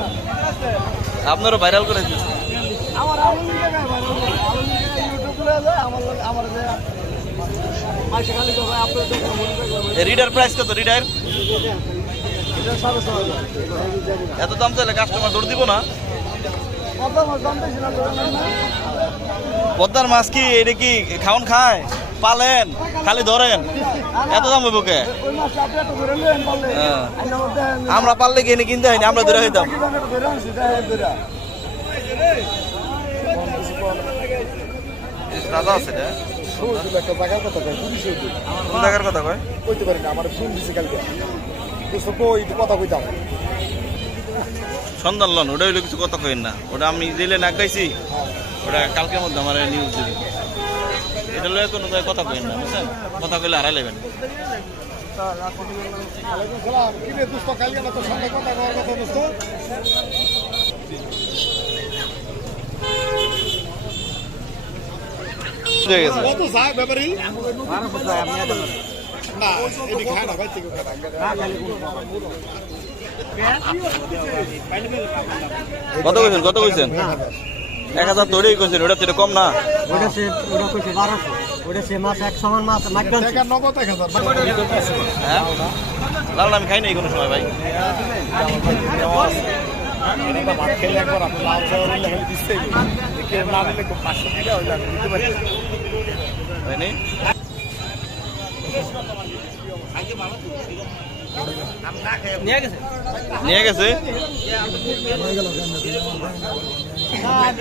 না আপনারও ভাইরাল করে রিডার প্রাইস কত রিডার এত দাম চাইলে কাস্টমার দৌড় দিব না। পদ্মার মাছ কি, এটা কি খাওন খায়? পালেন খালি ধরেন। এত দাম হইব কে? হ্যাঁ। আমরা পারলে কি এনে কিনতে হয়নি? আমরা ধরে হইতাম। দাদা আছে কথা কয়? কইতে পারি না আমার ফোন দিছে কালকে কথা কইতাম সন্ধান লন ওটা হইল কিছু কথা কইন না। ওটা আমি দিলে না গাইছি ওটা কালকের মধ্যে আমার নিউজ দিবি। এটা লয়ে কোনো কথা কইন না বুঝছেন? কথা কইলে হারাই লেবেন। কত চায় ব্যাপারি না এটি খায় না ভাই কত কইছেন? কত কইছেন? এক হাজার তোরেই কইছেন ওটা তো কম না। ওটা সে ওটা কইছে বারোশো। ওটা সে মাছ এক সমান মাছ মাইগ্রান নগদ এক হাজার হ্যাঁ? লাল আমি খাই নাই কোনো সময় ভাই। ভাত খেলে একবার আপনি লাল চাওয়া হলে খালি দিচ্ছে দেখে না দিলে খুব পাঁচশো টাকা হইলে আমি দিতে পারি হয়নি? নিয়ে গেছে? ના